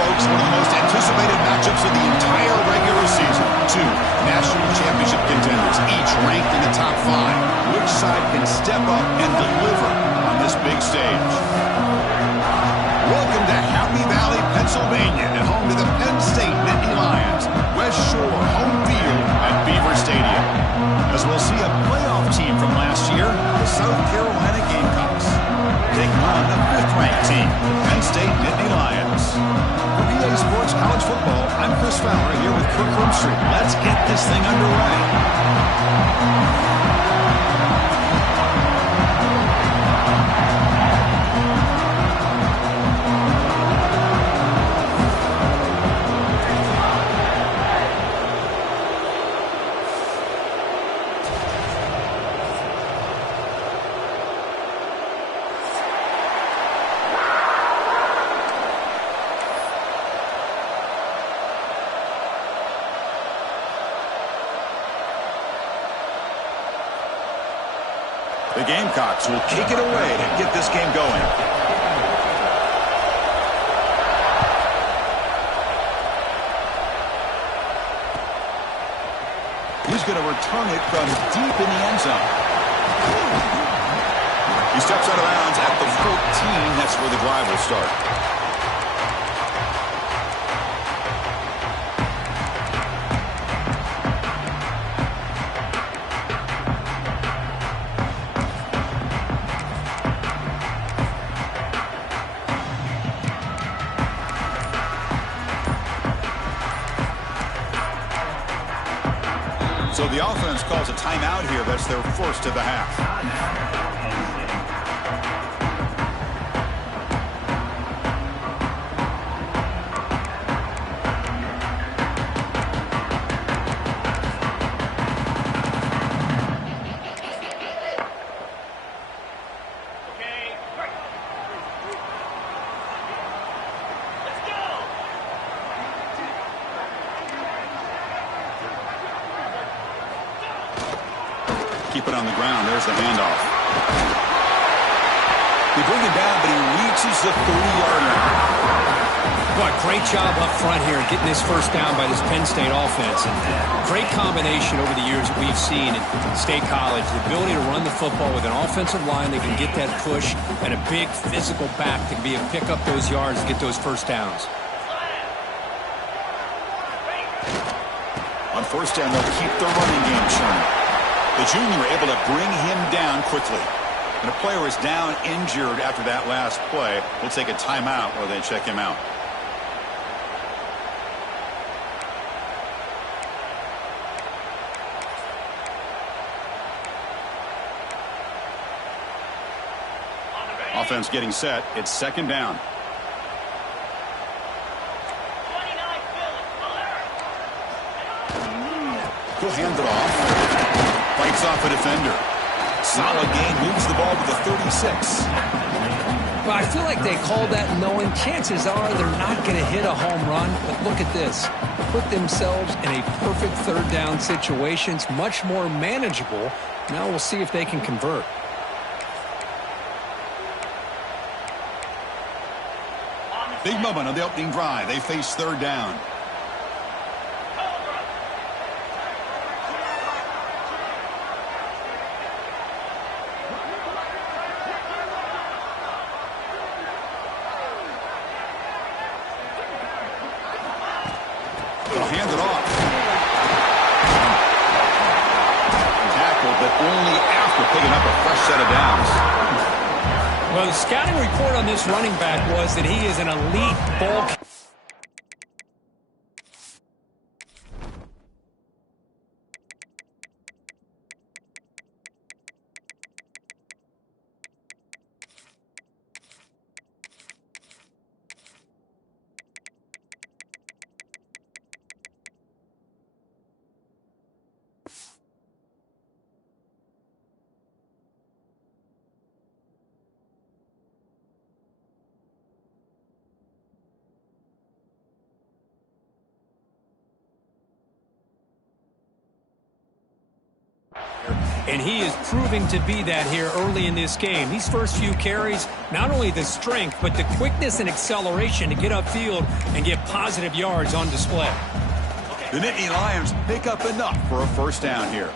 folks, one of the most anticipated matchups of the entire regular season. Two national championship contenders, each ranked in the top 5. Which side can step up and deliver on this big stage? Welcome to Happy Valley, Pennsylvania, and home to the Penn State Nittany Lions. West Shore home field at Beaver Stadium. As we'll see a playoff team from last year, the South Carolina Gamecocks, taking on the 5th-ranked team, Penn State Nittany Lions. For EA Sports College Football, I'm Chris Fowler here with Kirk Herbstreit. Let's get this thing underway. The Gamecocks will kick it away to get this game going. He's going to return it from deep in the end zone. He steps out of bounds at the 14. That's where the drive will start. So the offense calls a timeout here. That's their first of the half. Keep it on the ground. There's the handoff. They bring him down, but he reaches the 30-yard line. Boy, great job up front here getting this first down by this Penn State offense. And great combination over the years that we've seen in State College. The ability to run the football with an offensive line that can get that push and a big physical back that can be able to pick up those yards and get those first downs. On first down, they'll keep the running game churning. The junior able to bring him down quickly. And a player is down injured after that last play. We'll take a timeout while they check him out. Offense getting set. It's second down. He'll hand it off. Fights off a defender. Solid gain. Moves the ball to the 36. Well, I feel like they called that knowing chances are they're not going to hit a home run. But look at this. Put themselves in a perfect third down situation. It's much more manageable. Now we'll see if they can convert. Big moment on the opening drive. They face third down. They'll hand it off. Tackled, but only after picking up a fresh set of downs. Well, the scouting report on this running back was that he is an elite ball. and he is proving to be that here early in this game. These first few carries, not only the strength, but the quickness and acceleration to get upfield and get positive yards on display. The Nittany Lions pick up enough for a first down here.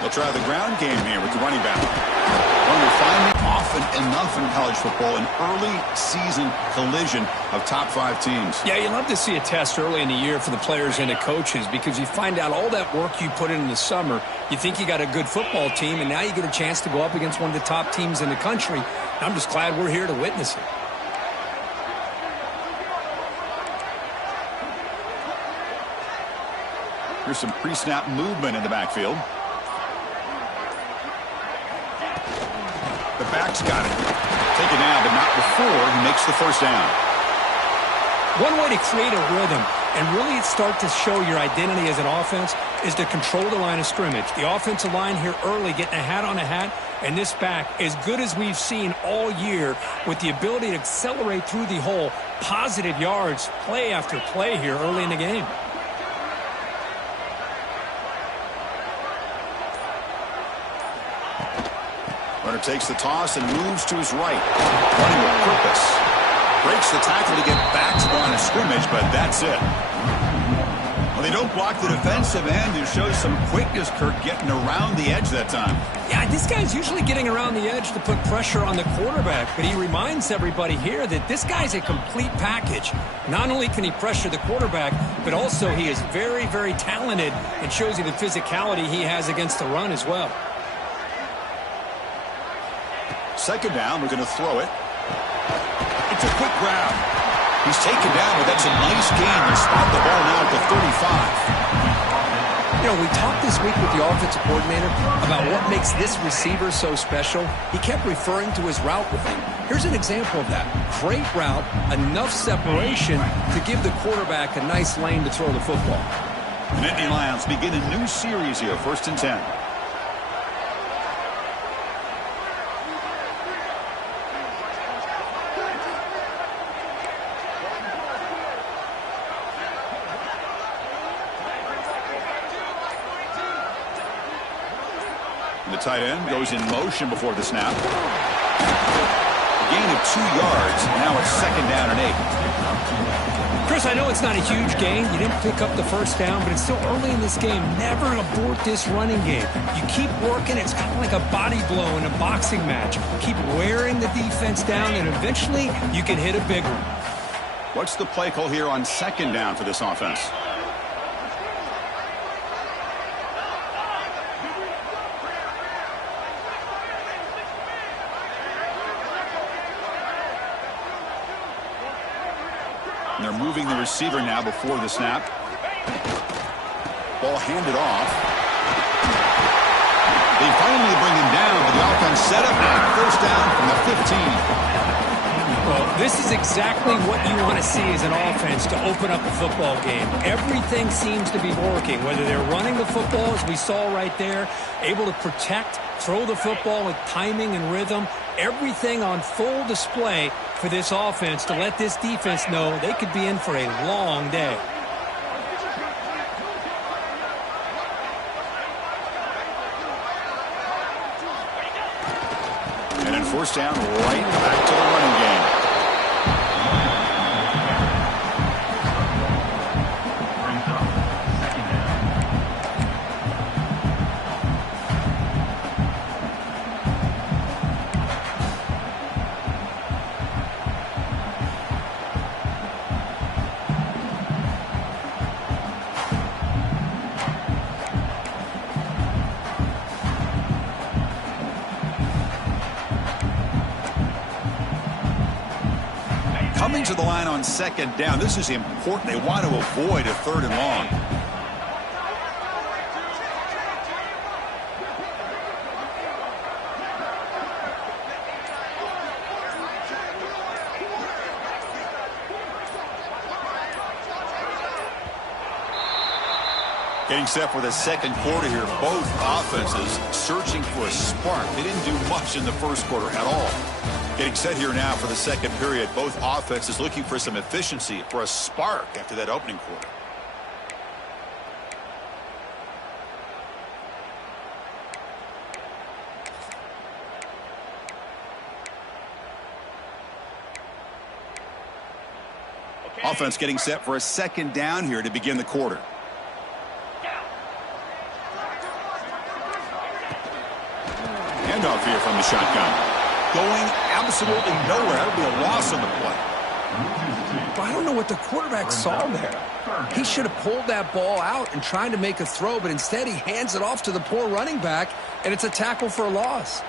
They'll try the ground game here with the running back. One we're finding often enough in college football, an early season collision of top 5 teams. Yeah, you love to see a test early in the year for the players and the coaches because you find out all that work you put in the summer. You think you got a good football team, and now you get a chance to go up against one of the top teams in the country. I'm just glad we're here to witness it. Here's some pre-snap movement in the backfield. The back's got it. Take it now, but not before he makes the first down. One way to create a rhythm and really start to show your identity as an offense is to control the line of scrimmage. The offensive line here early getting a hat on a hat, and this back, as good as we've seen all year, with the ability to accelerate through the hole, positive yards, play after play here early in the game. Runner takes the toss and moves to his right. Running with purpose. Breaks the tackle to get back to the line of scrimmage, but that's it. Well, they don't block the defensive end. It shows some quickness, Kirk, getting around the edge that time. Yeah, this guy's usually getting around the edge to put pressure on the quarterback, but he reminds everybody here that this guy's a complete package. Not only can he pressure the quarterback, but also he is very, very talented and shows you the physicality he has against the run as well. Second down, we're going to throw it. It's a quick grab. He's taken down, but that's a nice gain. They spot the ball now at the 35. You know, we talked this week with the offensive coordinator about what makes this receiver so special. He kept referring to his route running. Here's an example of that. Great route, enough separation to give the quarterback a nice lane to throw the football. The Nittany Lions begin a new series here, 1st and 10. The tight end goes in motion before the snap. A gain of 2 yards. Now it's 2nd down and 8. Chris, I know it's not a huge gain. You didn't pick up the first down, but it's still early in this game. Never abort this running game. You keep working. It's kind of like a body blow in a boxing match. Keep wearing the defense down, and eventually you can hit a big one. What's the play call here on 2nd down for this offense? And they're moving the receiver now before the snap. Ball handed off. They finally bring him down, but the offense set up now. First down from the 15. Well, this is exactly what you want to see as an offense to open up a football game. Everything seems to be working, whether they're running the football, as we saw right there, able to protect, throw the football with timing and rhythm, everything on full display for this offense to let this defense know they could be in for a long day. And then first down, right back to the running game. Coming to the line on 2nd down. This is important. They want to avoid a 3rd and long. Getting set for the 2nd quarter here. Both offenses searching for a spark. They didn't do much in the 1st quarter at all. Getting set here now for the second period. Both offenses looking for some efficiency, for a spark after that opening quarter. Offense getting set for a second down here to begin the quarter. Handoff here from the shotgun. Going absolutely nowhere. That'll be a loss on the play. I don't know what the quarterback saw there. He should have pulled that ball out and tried to make a throw, but instead he hands it off to the poor running back, and it's a tackle for a loss.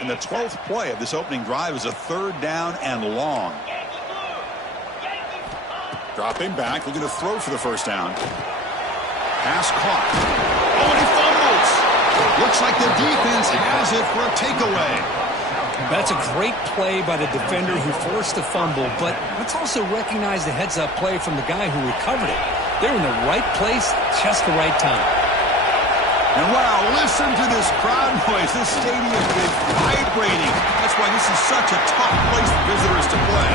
And the 12th play of this opening drive is a third down and long. Dropping back, looking to throw for the first down. Pass caught. Oh, and he fumbles. Looks like the defense has it for a takeaway. That's a great play by the defender who forced the fumble, but let's also recognize the heads-up play from the guy who recovered it. They're in the right place, just the right time. And wow, listen to this crowd noise. This stadium is vibrating. That's why this is such a tough place for visitors to play.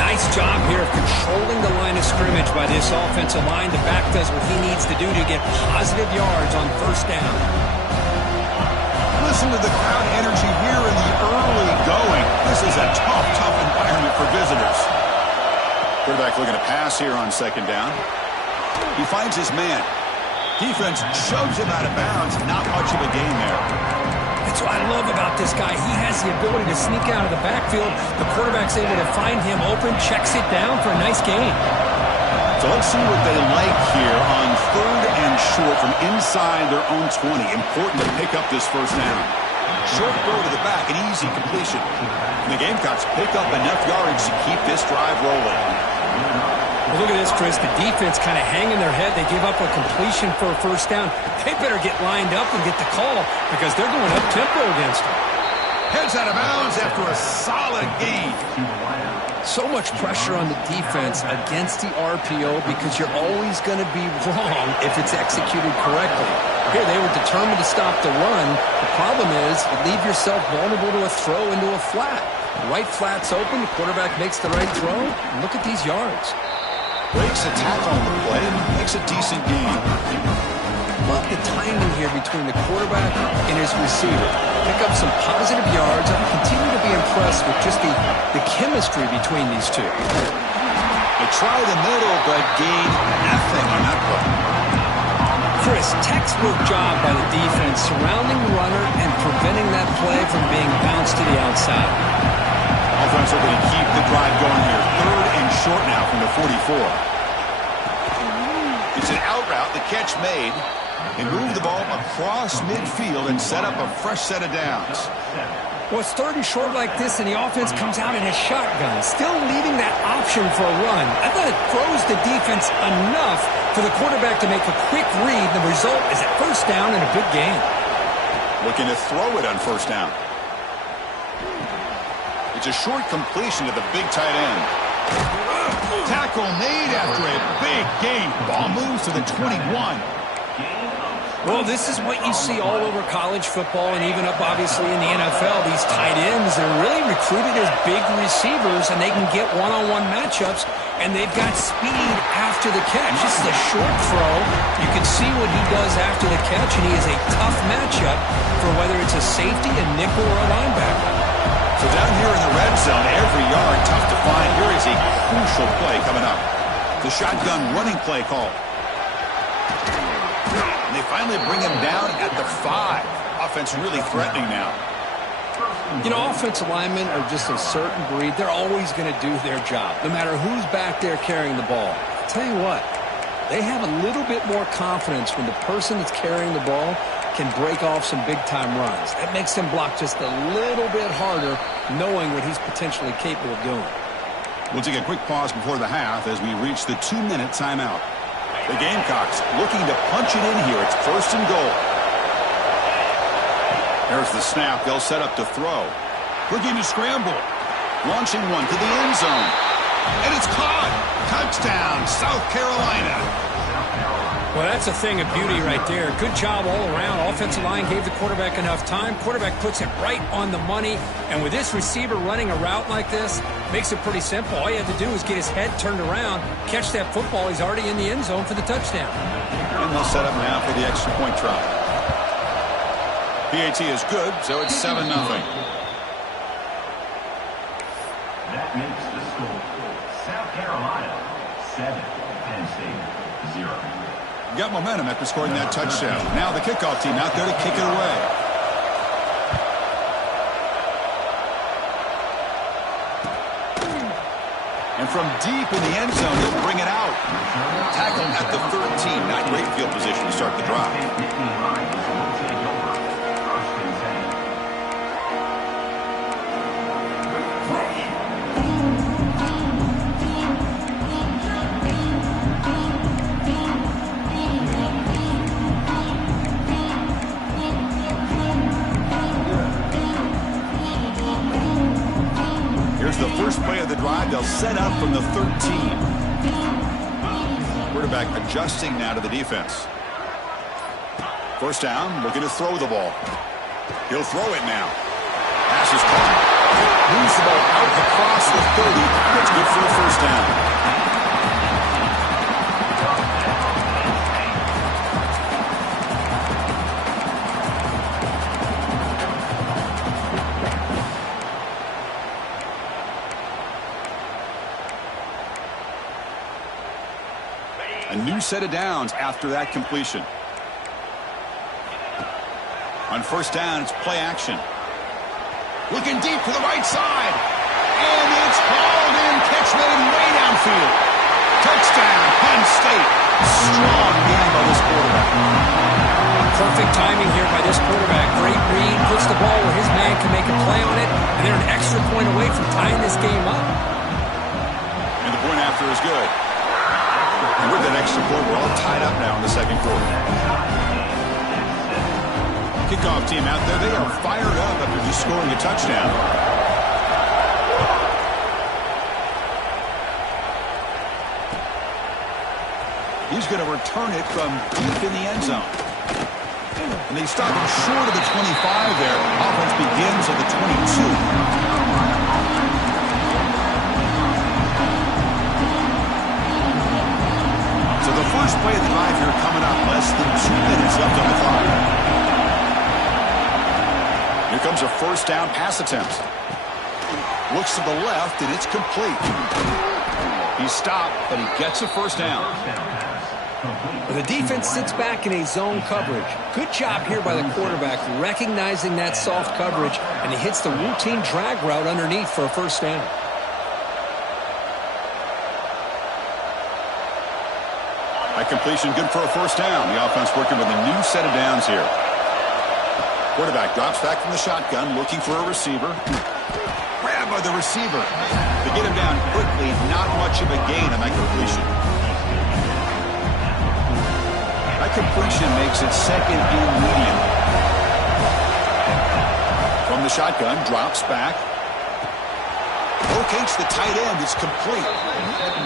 Nice job here of controlling the line of scrimmage by this offensive line. The back does what he needs to do to get positive yards on first down. Listen to the crowd energy here in the early going. This is a tough, tough environment for visitors. Quarterback looking to pass here on second down. He finds his man. Defense shoves him out of bounds. Not much of a gain there. That's what I love about this guy. He has the ability to sneak out of the backfield. The quarterback's able to find him open, checks it down for a nice gain. So let's see what they like here on third and short from inside their own 20. Important to pick up this first down. Short throw to the back, an easy completion. And the Gamecocks pick up enough yardage to keep this drive rolling. Well, look at this, Chris. The defense kind of hanging their head. They give up a completion for a first down. They better get lined up and get the call because they're going up-tempo against them. Heads out of bounds after a solid gain. So much pressure on the defense against the RPO because you're always going to be wrong if it's executed correctly. Here, they were determined to stop the run. The problem is you leave yourself vulnerable to a throw into a flat. The right flat's open. The quarterback makes the right throw. Look at these yards. Breaks a tackle on the play and makes a decent gain. Love the timing here between the quarterback and his receiver. Pick up some positive yards. I continue to be impressed with just the chemistry between these two. They try the middle, but gain nothing on that play. Chris, textbook job by the defense surrounding the runner and preventing that play from being bounced to the outside. Offense are going to keep the drive going here. Third and short now from the 44. It's an out route. The catch made. They move the ball across midfield and set up a fresh set of downs. Well, it's third and short like this, and the offense comes out in a shotgun, still leaving that option for a run. I thought it throws the defense enough for the quarterback to make a quick read. The result is a first down and a big gain. Looking to throw it on first down. It's a short completion to the big tight end. Tackle made after a big gain. Ball moves to the 21. Well, this is what you see all over college football and even up, obviously, in the NFL. These tight ends, they're really recruited as big receivers, and they can get one-on-one matchups, and they've got speed after the catch. This is a short throw. You can see what he does after the catch, and he is a tough matchup for whether it's a safety, a nickel, or a linebacker. So down here in the red zone, every yard tough to find. Here is a crucial play coming up. The shotgun running play call. And they finally bring him down at the 5. Offense really threatening now. You know, offensive linemen are just a certain breed. They're always going to do their job, no matter who's back there carrying the ball. I'll tell you what, they have a little bit more confidence when the person that's carrying the ball can break off some big-time runs. That makes him block just a little bit harder, knowing what he's potentially capable of doing. We'll take a quick pause before the half as we reach the 2-minute timeout. The Gamecocks looking to punch it in here. It's first and goal. There's the snap. They'll set up to throw. Looking to scramble. Launching one to the end zone. And it's caught. Touchdown, South Carolina. Well, that's a thing of beauty right there. Good job all around. Offensive line gave the quarterback enough time. Quarterback puts it right on the money. And with this receiver running a route like this, makes it pretty simple. All you had to do was get his head turned around, catch that football. He's already in the end zone for the touchdown. And they'll set up now for the extra point try. PAT is good, so it's 7-0. That makes the score South Carolina 7, Penn State 0. Got momentum after scoring that touchdown. Now the kickoff team out there to kick it away. And from deep in the end zone, he'll bring it out. Tackle at the 13. Not great field position to start the drive. The first play of the drive, they'll set up from the 13. Quarterback adjusting now to the defense. First down, looking to throw the ball. He'll throw it now. Pass is caught. Moves the ball out across the 30. That's good for a first down. A new set of downs after that completion. On first down, it's play action. Looking deep to the right side. And it's hauled in. Catch made way downfield. Touchdown, Penn State. Strong game by this quarterback. Perfect timing here by this quarterback. Great read. Puts the ball where his man can make a play on it. And they're an extra point away from tying this game up. And the point after is good. And with that extra point, we're all tied up now in the second quarter. Kickoff team out there, they are fired up after just scoring a touchdown. He's going to return it from deep in the end zone. And they stop him short of the 25 there. Offense begins at the 22. The first play of the drive here coming up. Less than 2 minutes left on the clock. Here comes a first down pass attempt. Looks to the left, and it's complete. He's stopped, but he gets a first down. The defense sits back in a zone coverage. Good job here by the quarterback, recognizing that soft coverage, and he hits the routine drag route underneath for a first down. That completion good for a first down. The offense working with a new set of downs here. Quarterback drops back from the shotgun, looking for a receiver. Grabbed by the receiver. They get him down quickly. Not much of a gain on that completion. That completion makes it second and medium. From the shotgun, drops back. Locates the tight end. It's complete.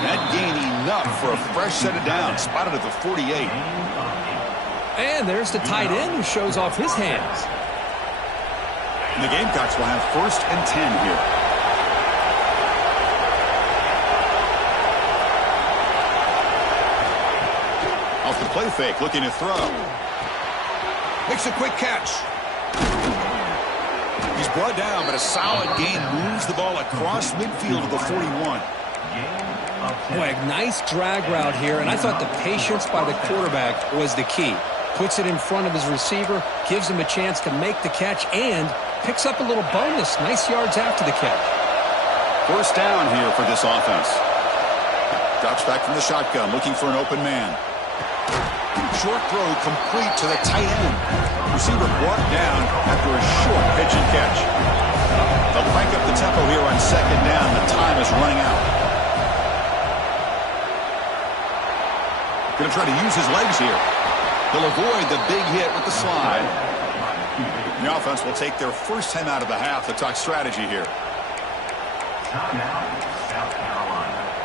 That gain enough for a fresh set of downs. Spotted at the 48. And there's the tight end who shows off his hands. And the Gamecocks will have first and 10 here. Off the play fake, looking to throw. Makes a quick catch. He's brought down, but a solid gain moves the ball across midfield to the 41. Boy, a nice drag route here, and I thought the patience by the quarterback was the key. Puts it in front of his receiver, gives him a chance to make the catch, and picks up a little bonus. Nice yards after the catch. First down here for this offense. Drops back from the shotgun, looking for an open man. Short throw complete to the tight end. Receiver brought down after a short pitch and catch. They'll crank up the tempo here on second down. The time is running out. Going to try to use his legs here. He'll avoid the big hit with the slide. The offense will take their first time out of the half to talk strategy here. Timeout, South Carolina.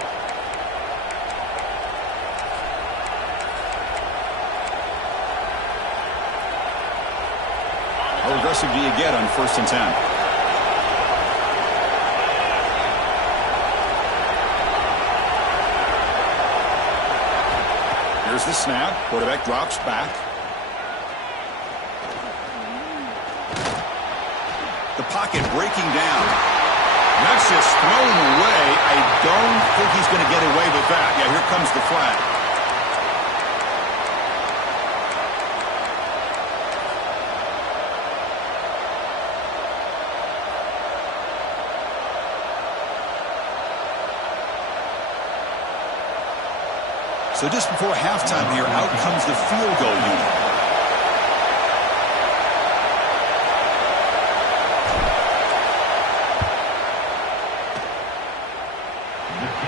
How aggressive do you get on 1st and 10? Here's the snap. Quarterback drops back. The pocket breaking down. That's just thrown away. I don't think he's going to get away with that. Yeah, here comes the flag. So just before halftime here, out comes the field goal unit.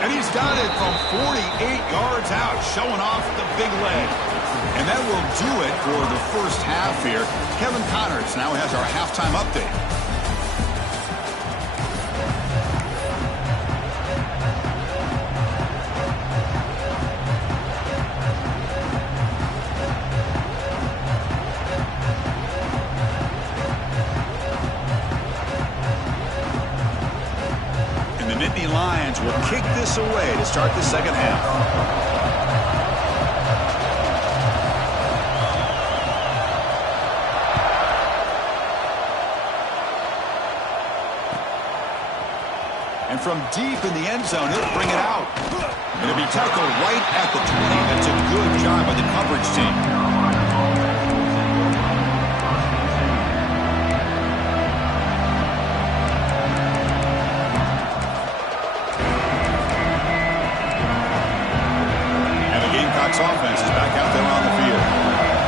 And he's got it from 48 yards out, showing off the big leg. And that will do it for the first half here. Kevin Connors now has our halftime update. Lions will kick this away to start the second half. And from deep in the end zone, he'll bring it out. And it'll be tackled right at the 20. That's a good job by the coverage team. Offense is back out there on the field.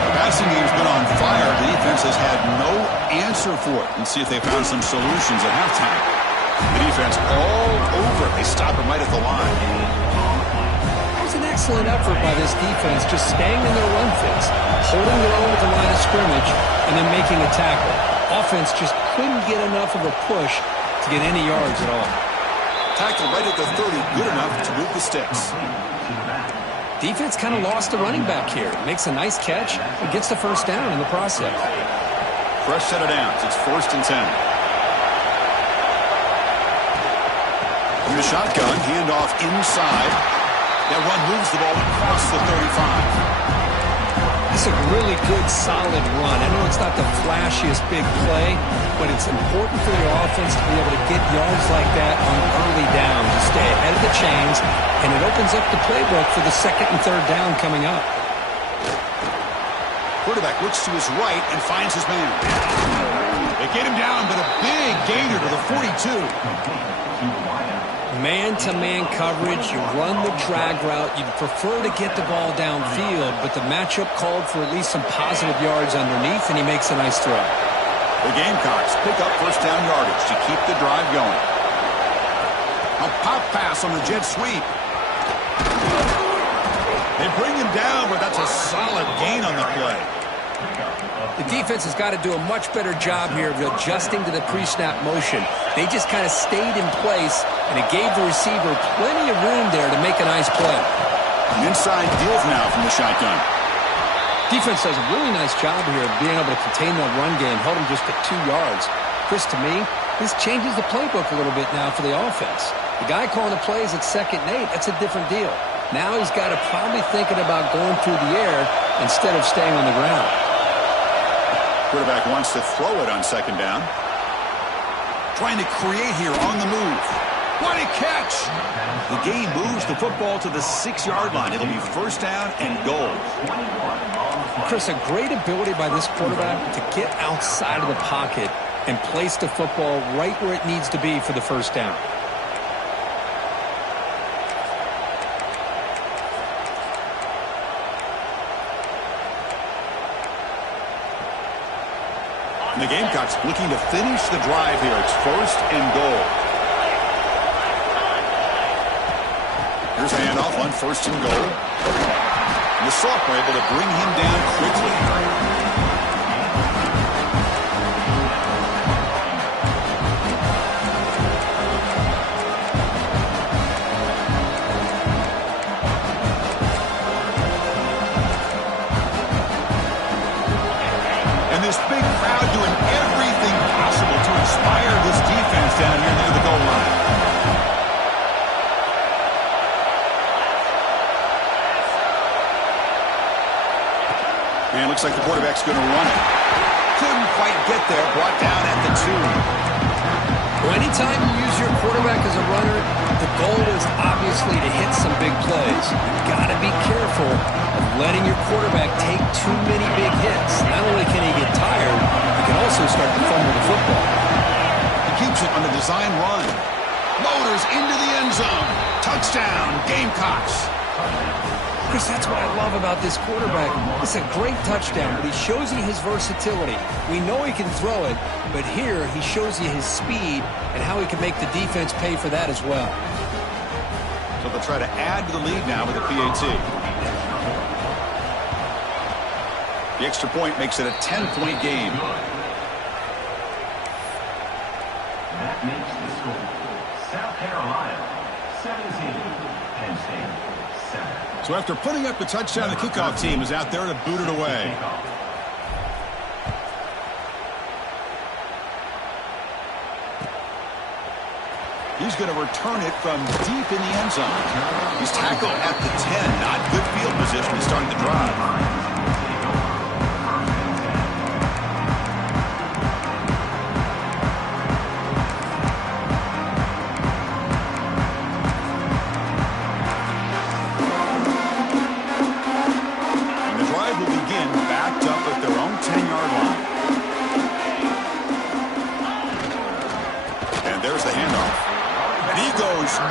The passing game's been on fire. The defense has had no answer for it. Let's see if they found some solutions at halftime. The defense all over it. They stop him right at the line. It was an excellent effort by this defense, just staying in their run fits, holding their own at the line of scrimmage, and then making a tackle. Offense just couldn't get enough of a push to get any yards at all. Tackle right at the 30, good enough to move the sticks. Defense kind of lost the running back here. Makes a nice catch and gets the first down in the process. Fresh set of downs. It's 1st and 10. In the shotgun, handoff inside. That run moves the ball across the 35. That's a really good, solid run. I know it's not the flashiest big play, but it's important for your offense to be able to get yards like that on early downs to stay ahead of the chains, and it opens up the playbook for the 2nd and 3rd down coming up. Quarterback looks to his right and finds his man. They get him down, but a big gainer to the 42. Man-to-man coverage, you run the drag route. You'd prefer to get the ball downfield, but the matchup called for at least some positive yards underneath, and he makes a nice throw. The Gamecocks pick up first down yardage to keep the drive going. A pop pass on the jet sweep. They bring him down, but that's a solid gain on the play. The defense has got to do a much better job here of adjusting to the pre-snap motion. They just kind of stayed in place, and it gave the receiver plenty of room there to make a nice play. An inside deal now from the shotgun. Defense does a really nice job here of being able to contain that run game, held him just at 2 yards. Chris, to me, this changes the playbook a little bit now for the offense. The guy calling the plays at 2nd and 8, that's a different deal. Now he's got to probably thinking about going through the air instead of staying on the ground. Quarterback wants to throw it on 2nd down. Trying to create here on the move. What a catch! The game moves the football to the 6-yard line. It'll be 1st down and goal. Chris, a great ability by this quarterback to get outside of the pocket and place the football right where it needs to be for the 1st down. And the Gamecocks looking to finish the drive here. It's 1st and goal. Here's a handoff on 1st and goal. And the sophomore able to bring him down quickly. And this big crowd doing everything And it looks like the quarterback's going to run it. Couldn't quite get there. Brought down at the 2. Well, anytime you use your quarterback as a runner, the goal is obviously to hit some big plays. You've got to be careful of letting your quarterback take too many big hits. Not only can he get tired, he can also start to fumble the football. He keeps it on the design run. Motors into the end zone. Touchdown, Gamecocks. Chris, that's what I love about this quarterback. It's a great touchdown, but he shows you his versatility. We know he can throw it, but here he shows you his speed and how he can make the defense pay for that as well. So they'll try to add to the lead now with a PAT. The extra point makes it a 10-point game. That makes the score. South Carolina, 17. Penn State, 7. So after putting up the touchdown, the kickoff team is out there to boot it away. He's going to return it from deep in the end zone. He's tackled at the 10. Not good field position to start the drive.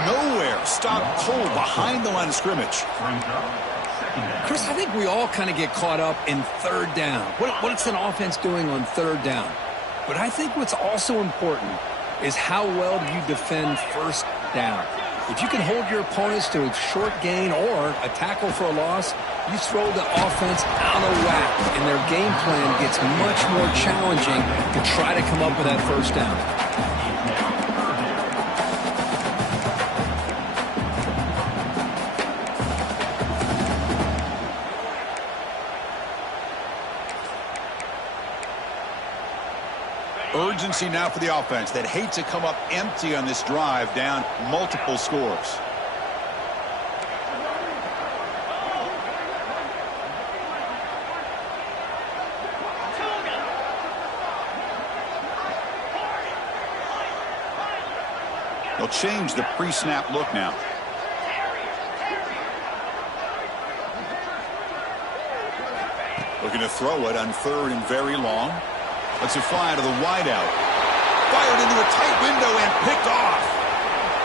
Nowhere. Stop cold behind the line of scrimmage. Chris, I think we all kind of get caught up in third down. What's an offense doing on third down? But I think what's also important is how well do you defend first down. If you can hold your opponents to a short gain or a tackle for a loss, you throw the offense out of whack, and their game plan gets much more challenging to try to come up with that first down. Urgency now for the offense that hate to come up empty on this drive, down multiple scores. They'll change the pre-snap look now. Looking to throw it on third and very long. Lets it fly to the wideout. Fired into a tight window and picked off.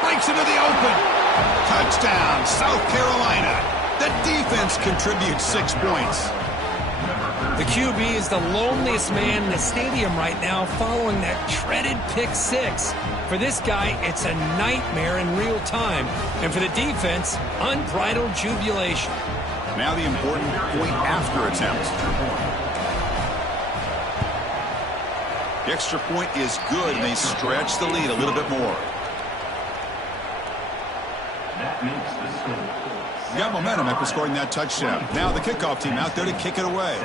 Breaks into the open. Touchdown, South Carolina. The defense contributes 6 points. The QB is the loneliest man in the stadium right now following that dreaded pick six. For this guy, it's a nightmare in real time. And for the defense, unbridled jubilation. Now the important point after attempt. The extra point is good, and they stretch the lead a little bit more. That makes the score. Got momentum after scoring that touchdown. Now the kickoff team out there to kick it away.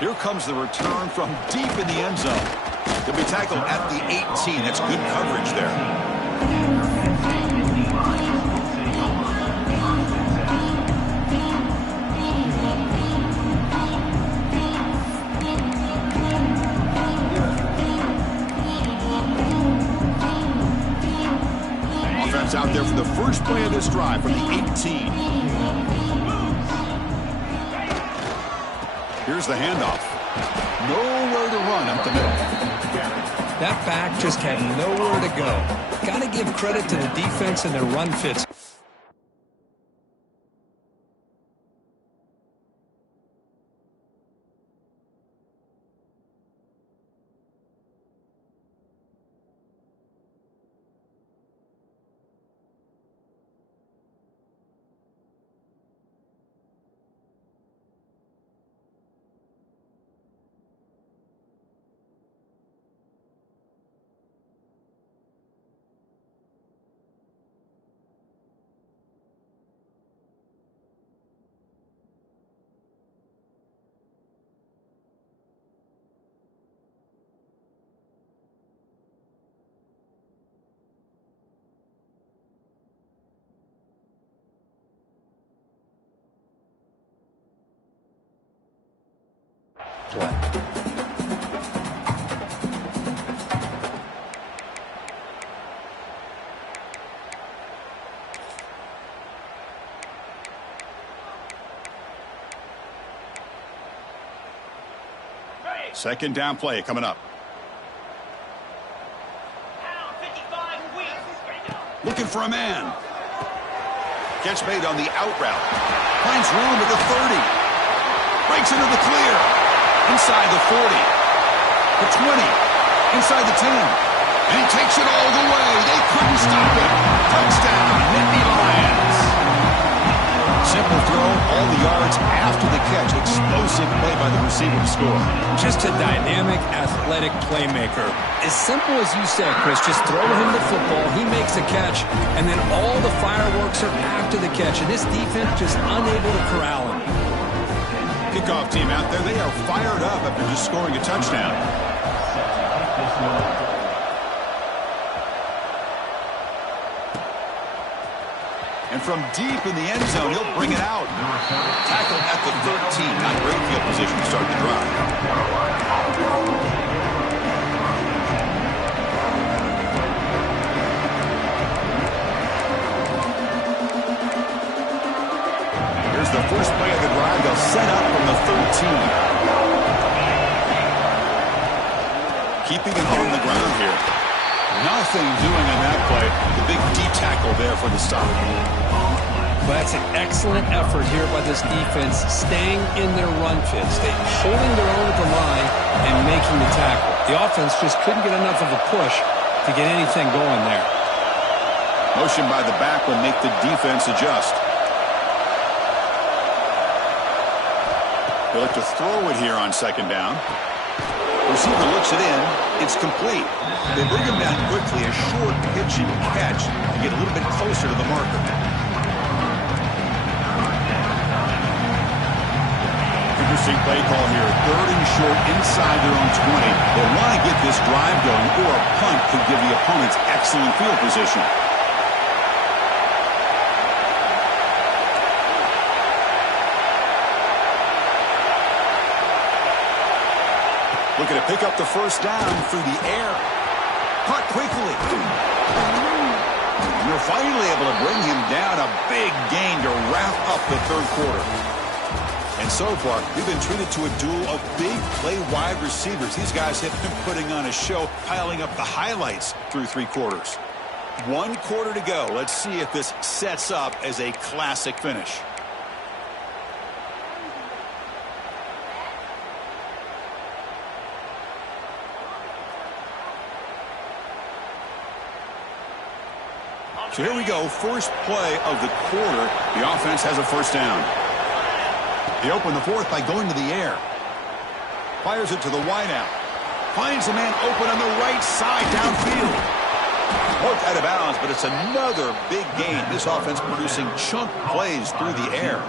Here comes the return from deep in the end zone. He'll be tackled at the 18. That's good coverage there. Out there for the first play of this drive from the 18. Here's the handoff. Nowhere to run up the middle. That back just had nowhere to go. Got to give credit to the defense and their run fits. Second down play coming up. Looking for a man. Catch made on the out route. Finds room at the 30. Breaks into the clear. Inside the 40. The 20. Inside the 10. And he takes it all the way. They couldn't stop him. Touchdown, Nittany Lions. Simple throw, all the yards after the catch. Explosive play by the receiver to score. Just a dynamic, athletic playmaker. As simple as you said, Chris, just throw him the football, he makes a catch, and then all the fireworks are after the catch. And this defense just unable to corral him. Kickoff team out there, they are fired up after just scoring a touchdown. And from deep in the end zone, he'll bring it out. Tackled at the 13. Not great field position to start the drive. Here's the first play of the drive. They'll set up from the 13. Keeping it on the ground here. Nothing doing on that play. The big D tackle there for the stop. Well, that's an excellent effort here by this defense, staying in their run fits. They're holding their own at the line and making the tackle. The offense just couldn't get enough of a push to get anything going there. Motion by the back will make the defense adjust. They look to throw it here on second down. Receiver looks it in. It's complete. They bring him down quickly. A short pitch and catch to get a little bit closer to the marker. Interesting play call here. Third and short inside their own 20. They want to get this drive going, or a punt could give the opponents excellent field position. Looking to pick up the first down through the air. Caught quickly. And they're finally able to bring him down. A big gain to wrap up the third quarter. And so far, we've been treated to a duel of big play wide receivers. These guys have been putting on a show, piling up the highlights through three quarters. 1 quarter to go. Let's see if this sets up as a classic finish. So here we go, first play of the quarter. The offense has a first down. They open the fourth by going to the air. Fires it to the wideout. Finds a man open on the right side downfield. Poked out of bounds, but it's another big gain. This offense producing chunk plays through the air.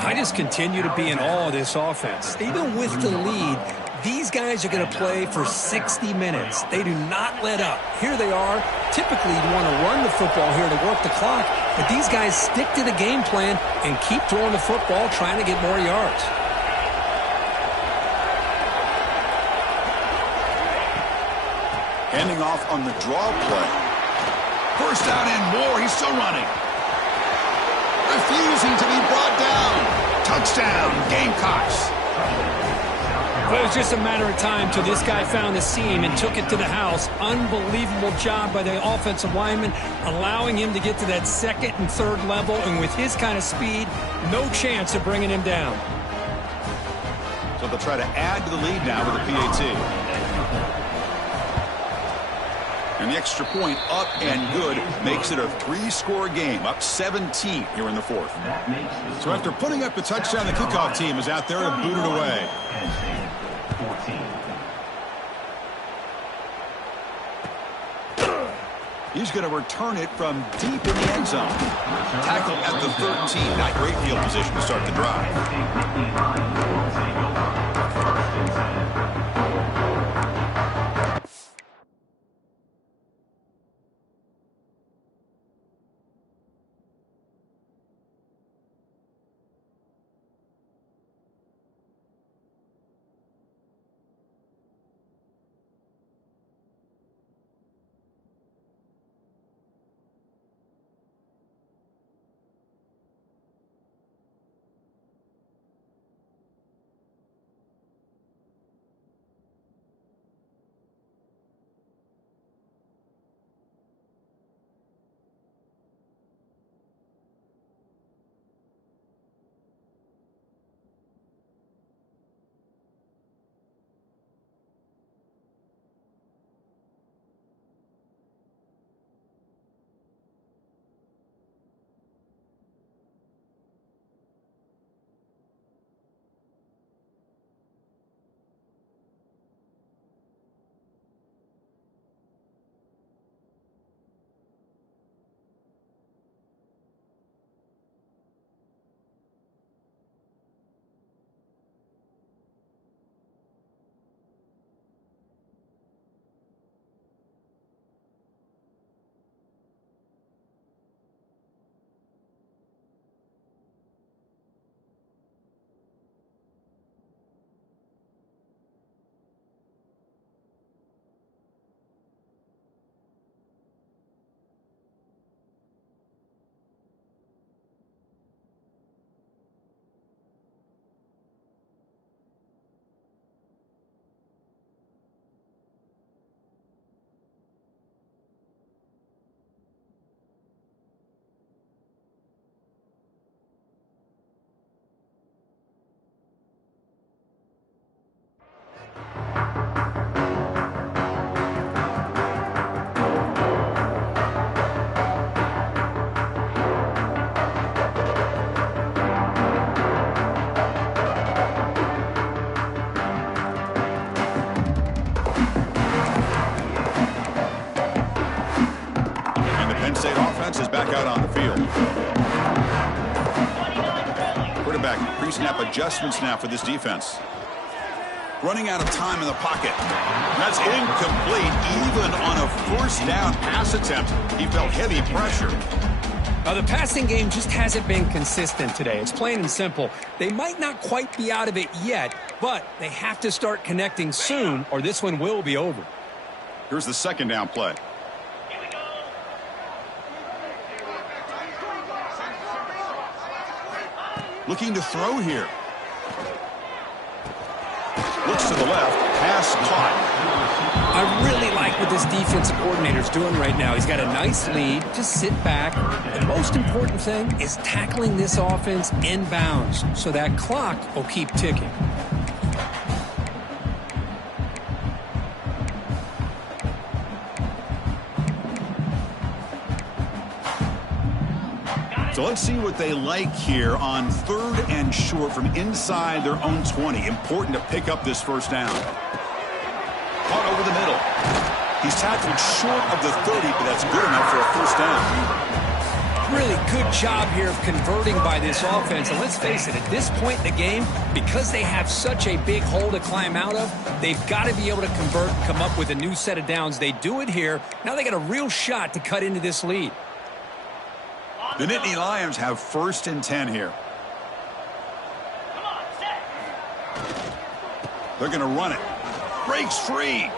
I just continue to be in awe of this offense. Even with the lead, these guys are going to play for 60 minutes. They do not let up. Here they are. Typically, you want to run the football here to work the clock, but these guys stick to the game plan and keep throwing the football, trying to get more yards. Handing off on the draw play. First down and more. He's still running. Refusing to be brought down. Touchdown, Gamecocks. Well, it was just a matter of time till this guy found the seam and took it to the house. Unbelievable job by the offensive lineman, allowing him to get to that second and third level, and with his kind of speed, no chance of bringing him down. So they'll try to add to the lead now with a PAT. And the extra point up and good makes it a 3-score game, up 17 here in the fourth. So after putting up the touchdown, the kickoff team is out there to boot it away. He's going to return it from deep in the end zone. Tackled at the 13. Not great field position to start the drive. back out on the field. Quarterback pre-snap adjustments now for this defense. Running out of time in the pocket. That's incomplete. Even on a first down pass attempt, he felt heavy pressure. The passing game just hasn't been consistent today. It's plain and simple. They might not quite be out of it yet, but they have to start connecting soon or this one will be over. Here's the second down play. Looking to throw here. Looks to the left. Pass caught. I really like what this defensive coordinator's doing right now. He's got a nice lead. Just sit back. The most important thing is tackling this offense inbounds so that clock will keep ticking. So let's see what they like here on 3rd and short from inside their own 20. Important to pick up this first down. Caught over the middle. He's tackled short of the 30, but that's good enough for a first down. Really good job here of converting by this offense. And let's face it, at this point in the game, because they have such a big hole to climb out of, they've got to be able to convert and come up with a new set of downs. They do it here. Now they got a real shot to cut into this lead. The Nittany Lions have 1st and 10 here. They're going to run it. Breaks free.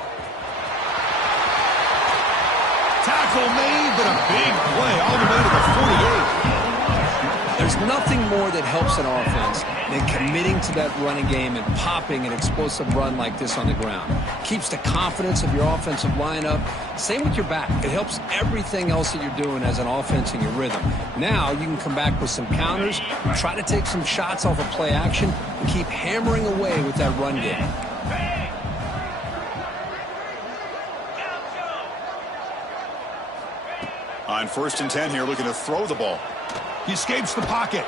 Tackle made, but a big play all the way to the 48. There's nothing more that helps an offense than committing to that running game and popping an explosive run like this on the ground. Keeps the confidence of your offensive line up. Same with your back. It helps everything else that you're doing as an offense in your rhythm. Now you can come back with some counters, try to take some shots off of play action, and keep hammering away with that run game. On 1st and 10 here, looking to throw the ball. He escapes the pocket.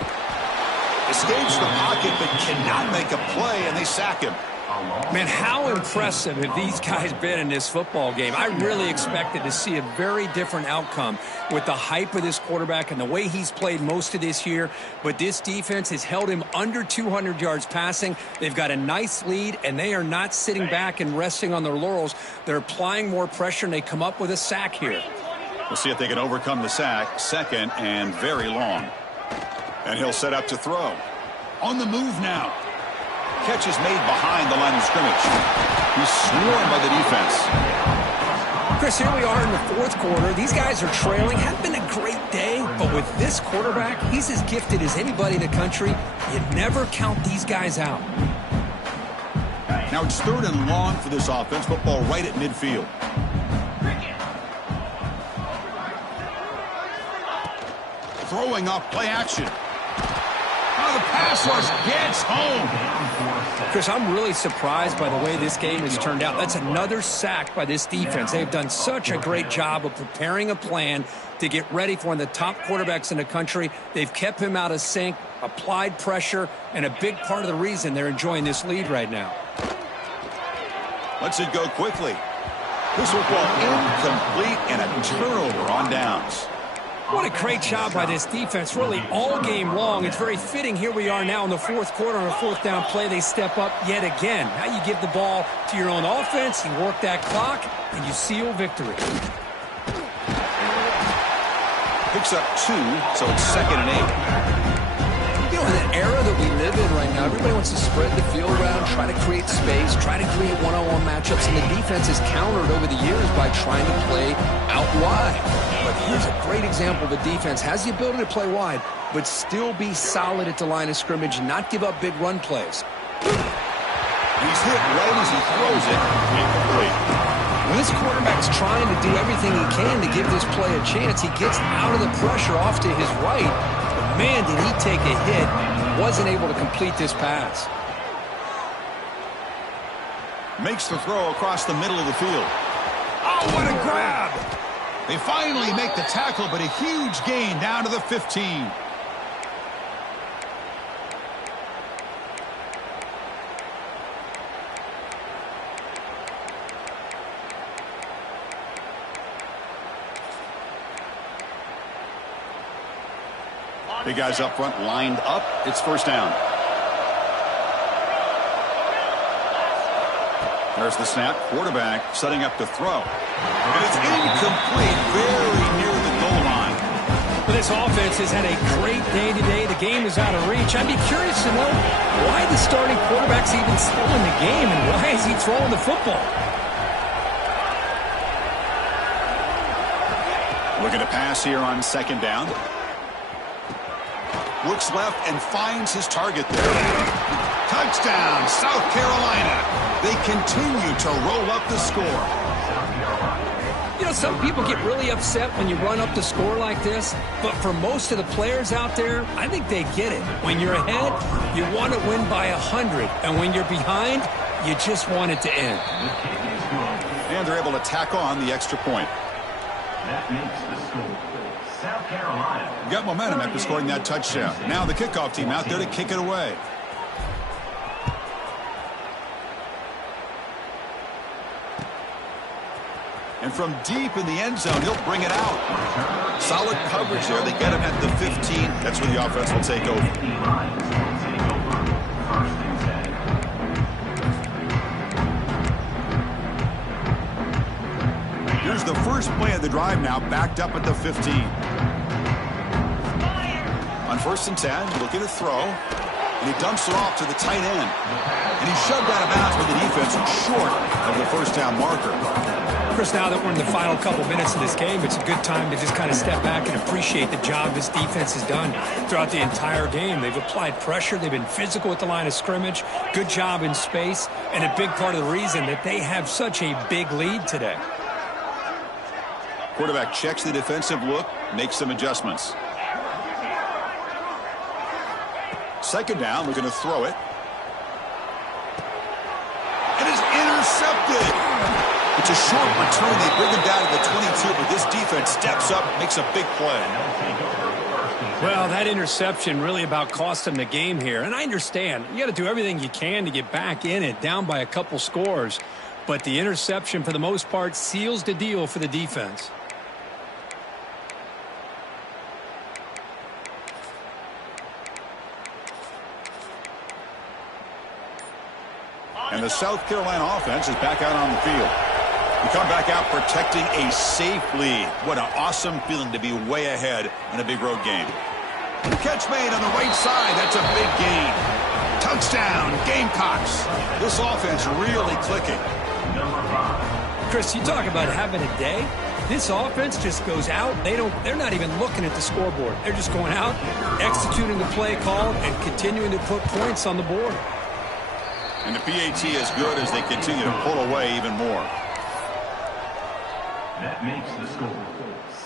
Escapes the pocket, but cannot make a play, and they sack him. Man, how impressive have these guys been in this football game? I really expected to see a very different outcome with the hype of this quarterback and the way he's played most of this year. But this defense has held him under 200 yards passing. They've got a nice lead, and they are not sitting back and resting on their laurels. They're applying more pressure, and they come up with a sack here. We'll see if they can overcome the sack. 2nd and very long. And he'll set up to throw. On the move now. Catch is made behind the line of scrimmage. He's swarmed by the defense. Chris, here we are in the 4th quarter. These guys are trailing. Hadn't been a great day, but with this quarterback, he's as gifted as anybody in the country. You never count these guys out. Now it's 3rd and long for this offense. Football right at midfield. Throwing off play action. Now the pass rush gets home. Chris, I'm really surprised by the way this game has turned out. That's another sack by this defense. They've done such a great job of preparing a plan to get ready for one of the top quarterbacks in the country. They've kept him out of sync, applied pressure, and a big part of the reason they're enjoying this lead right now. Lets it go quickly. This football incomplete and a turnover on downs. What a great job by this defense, really all game long. It's very fitting. Here we are now in the 4th quarter on a 4th down play. They step up yet again. Now you give the ball to your own offense, you work that clock, and you seal victory. Picks up 2, so it's 2nd and 8. You know, in the era that we live in right now, everybody wants to spread the field around, try to create space, try to create one-on-one matchups, and the defense has countered over the years by trying to play out wide. But here's a great example. The defense has the ability to play wide, but still be solid at the line of scrimmage and not give up big run plays. He's hit right as he throws it. Incomplete. When this quarterback's trying to do everything he can to give this play a chance, he gets out of the pressure off to his right. But man, did he take a hit. Wasn't able to complete this pass. Makes the throw across the middle of the field. Oh, what a grab! They finally make the tackle, but a huge gain down to the 15. Big guys up front lined up. It's first down. There's the snap. Quarterback setting up to throw. And it's incomplete, very near the goal line. Well, this offense has had a great day today. The game is out of reach. I'd be curious to know why the starting quarterback's even still in the game and why is he throwing the football? Looking to pass here on second down. Looks left and finds his target there. Touchdown, South Carolina. They continue to roll up the score. You know, some people get really upset when you run up the score like this, but for most of the players out there, I think they get it. When you're ahead, you want to win by 100, and when you're behind, you just want it to end. And they're able to tack on the extra point. That makes the score South Carolina. Got momentum after scoring that touchdown. Now the kickoff team out there to kick it away. And from deep in the end zone, he'll bring it out. Solid coverage there. They get him at the 15. That's where the offense will take over. Here's the first play of the drive now, backed up at the 15. On first and 10, looking to throw. And he dumps it off to the tight end. And he's shoved out of bounds by the defense short of the first down marker. Chris, now that we're in the final couple minutes of this game, it's a good time to just kind of step back and appreciate the job this defense has done throughout the entire game. They've applied pressure. They've been physical at the line of scrimmage. Good job in space. And a big part of the reason that they have such a big lead today. Quarterback checks the defensive look, makes some adjustments. Second down, looking to throw it. And it's intercepted. It's a short return. They bring him down to the 22, but this defense steps up, makes a big play. Well, that interception really about cost them the game here. And I understand. You got to do everything you can to get back in it, down by a couple scores. But the interception, for the most part, seals the deal for the defense. And the South Carolina offense is back out on the field. We come back out protecting a safe lead. What an awesome feeling to be way ahead in a big road game. Catch made on the right side. That's a big gain. Touchdown, Gamecocks. This offense really clicking. Chris, you talk about having a day. This offense just goes out. They're not even looking at the scoreboard. They're just going out, executing the play called, and continuing to put points on the board. And the PAT is good as they continue to pull away even more. That makes the score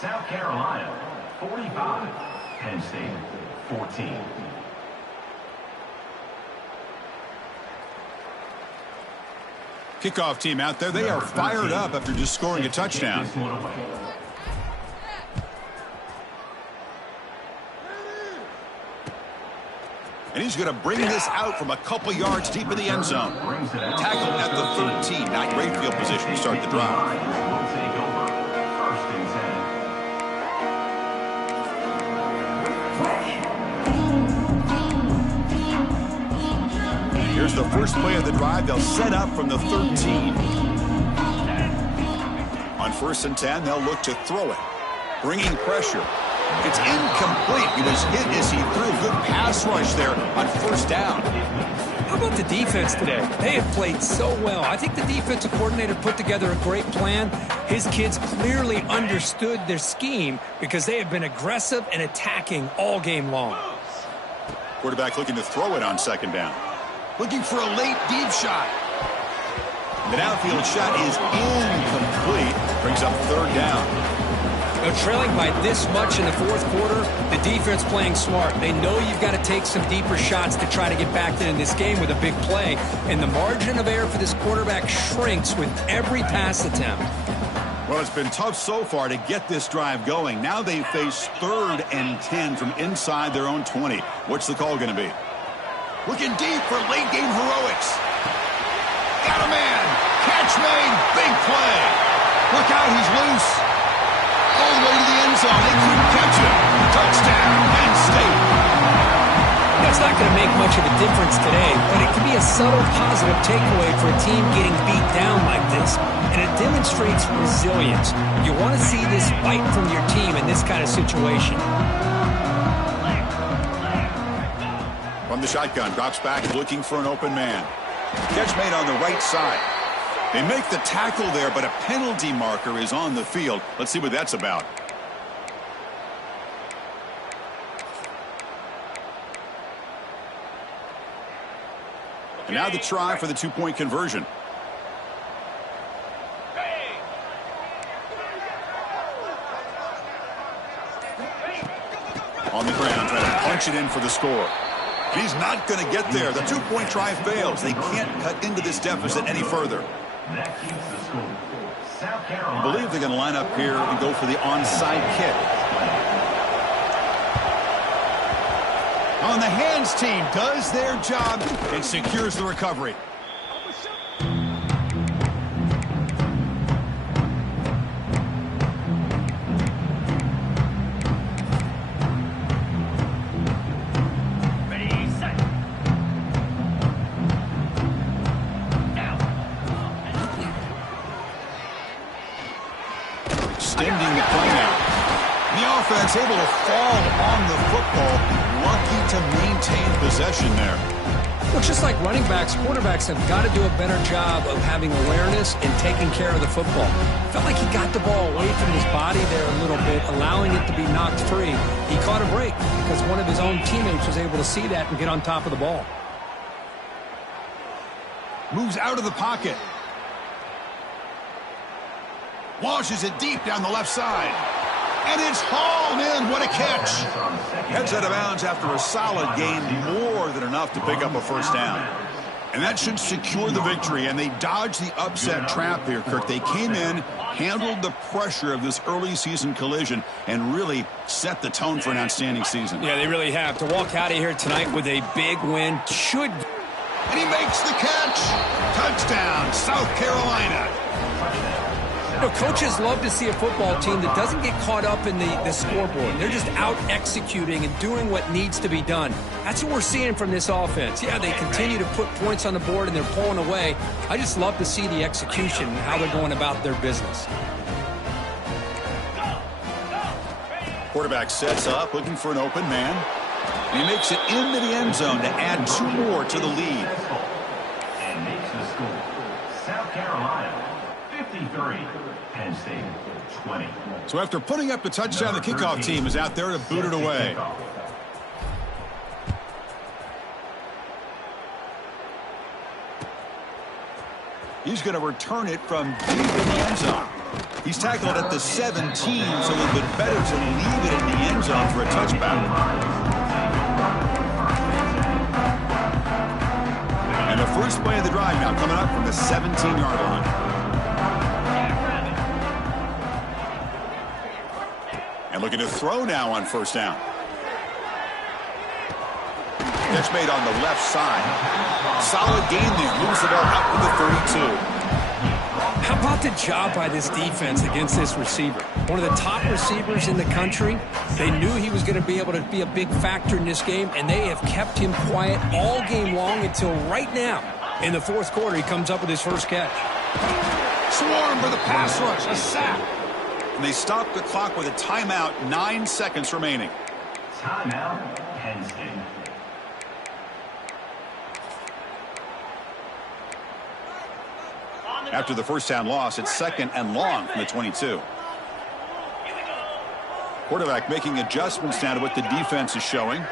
South Carolina 45, Penn State 14. Kickoff team out there. They are fired up after just scoring a touchdown. And he's going to bring this out from a couple yards deep in the end zone. Tackled at the 13. Not great field position to start the drive. Here's the first play of the drive. They'll set up from the 13. On first and 10, they'll look to throw it. Bringing pressure. It's incomplete. He was hit as he threw. Good pass rush there on first down. How about the defense today? They have played so well. I think the defensive coordinator put together a great plan. His kids clearly understood their scheme because they have been aggressive and attacking all game long. Quarterback looking to throw it on second down. Looking for a late deep shot. The downfield shot is incomplete. Brings up third down. Now, trailing by this much in the fourth quarter, the defense playing smart. They know you've got to take some deeper shots to try to get back in this game with a big play. And the margin of error for this quarterback shrinks with every pass attempt. Well, it's been tough so far to get this drive going. Now they face 3rd and 10 from inside their own 20. What's the call going to be? Looking deep for late game heroics. Got a man. Catch made. Big play. Look out, he's loose. All the way to the end zone. They couldn't catch him. Touchdown, Penn State. make much of a difference today, but it can be a subtle positive takeaway for a team getting beat down like this. And it demonstrates resilience. You want to see this fight from your team in this kind of situation. From the shotgun, drops back looking for an open man. Catch made on the right side. They make the tackle there, but a penalty marker is on the field. Let's see what that's about. And now the try for the two-point conversion. On the ground, trying to punch it in for the score. He's not going to get there. The two-point try fails. They can't cut into this deficit any further. I believe they're going to line up here and go for the onside kick. On the hands team does their job and secures the recovery. Extending the play now. The offense able to fall on the football. Lucky to maintain possession there. Well, just like running backs, quarterbacks have got to do a better job of having awareness and taking care of the football. Felt like he got the ball away from his body there a little bit, allowing it to be knocked free. He caught a break because one of his own teammates was able to see that and get on top of the ball. Moves out of the pocket. Launches it deep down the left side. And it's hauled in. What a catch. Heads out of bounds after a solid gain, more than enough to pick up a first down. And that should secure the victory. And they dodged the upset trap here, Kirk. They came in, handled the pressure of this early season collision, and really set the tone for an outstanding season. Yeah, they really have. To walk out of here tonight with a big win should... And he makes the catch. Touchdown, South Carolina. You know, coaches love to see a football team that doesn't get caught up in the scoreboard. They're just out executing and doing what needs to be done. That's what we're seeing from this offense. Yeah, they continue to put points on the board and they're pulling away. I just love to see the execution and how they're going about their business. Quarterback sets up, looking for an open man. And he makes it into the end zone to add 2 more to the lead. And makes the score. South Carolina, 53. Penn State, 20. So after putting up the touchdown, the kickoff team is out there to boot it away. He's going to return it from deep in the end zone. He's tackled at the 17, so a little bit better to leave it in the end zone for a touchback. And the first play of the drive now coming up from the 17-yard line. And looking to throw now on first down. Catch made on the left side. Solid gain there. Moves the ball out to the 32. How about the job by this defense against this receiver? One of the top receivers in the country. They knew he was going to be able to be a big factor in this game, and they have kept him quiet all game long until right now. In the fourth quarter, he comes up with his first catch. Swarm for the pass rush. A sack. And they stop the clock with a timeout. 9 seconds remaining. Timeout, Penn State. After the first down loss, it's 2nd and long from the 22. Quarterback making adjustments now to what the defense is showing.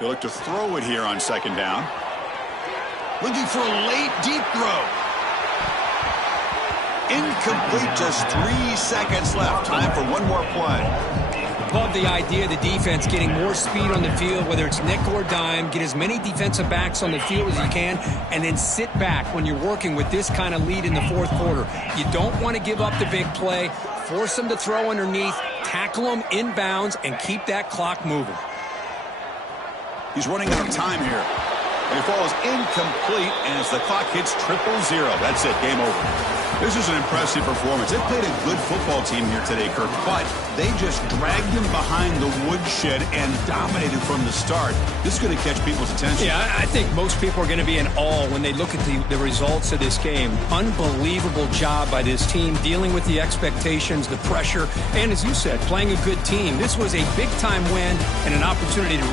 They look to throw it here on 2nd down. Looking for a late deep throw. Incomplete, just 3 seconds left. Time for one more play. Love the idea of the defense getting more speed on the field, whether it's nickel or dime, get as many defensive backs on the field as you can, and then sit back when you're working with this kind of lead in the fourth quarter. You don't want to give up the big play, force them to throw underneath, tackle them inbounds, and keep that clock moving. He's running out of time here. And it falls incomplete as the clock hits 000. That's it, game over. This is an impressive performance. They played a good football team here today, Kirk, but they just dragged them behind the woodshed and dominated from the start. This is going to catch people's attention. Yeah, I think most people are going to be in awe when they look at the results of this game. Unbelievable job by this team, dealing with the expectations, the pressure, and as you said, playing a good team. This was a big-time win and an opportunity to